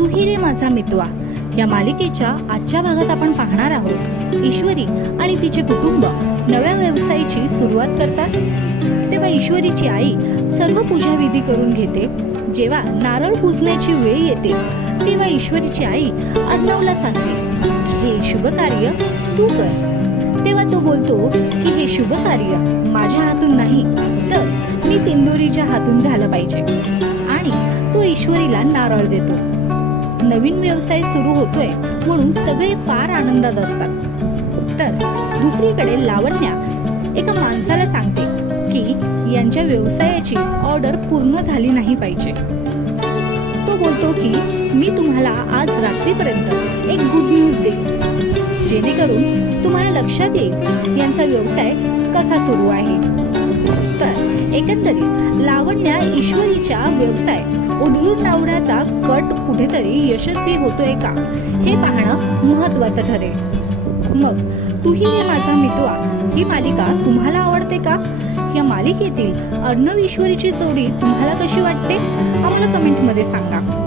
तूही रे माझा मितवा. या मालिकेच्या आजच्या भागात आपण पाहणार आहोत ईश्वरी आणि तिचे कुटुंब नव्या व्यवसायाची सुरुवात करतात. तेव्हा ईश्वरीची आई सर्व पूजाविधी करून घेते. जेव्हा नारळ पुजण्याची वेळ येते तेव्हा ईश्वरीची आई अर्णवला सांगते हे शुभ कार्य तू कर. तेव्हा तो बोलतो की हे शुभ कार्य माझ्या हातून नाही तर मी सिंदुरीच्या हातून झालं पाहिजे. आणि तो ईश्वरीला नारळ देतो. नवीन व्यवसाय सुरू होतोय म्हणून सगळे फार आनंदात असतात. तर दुसरीकडे लावण्या एका माणसाला सांगते की यांच्या व्यवसायाची ऑर्डर पूर्ण झाली नाही पाहिजे. तो बोलतो की मी तुम्हाला आज रात्रीपर्यंत एक गुड न्यूज देईन. जेणेकरून तुम्हाला लक्षात येईल यांचा व्यवसाय कसा सुरू आहे. एकंदरीत लावण्या ईश्वरीच्या व्यवसाय. उधळून लावण्याचा कट कुठेतरी यशस्वी होतोय का? हे पाहणं महत्वाचं ठरेल. मग तूही हे माझा मितवा. ही मालिका तुम्हाला आवडते का? या मालिकेतील अर्णव ईश्वरीची जोडी तुम्हाला कशी वाटते? आम्हाला कमेंटमध्ये सांगा.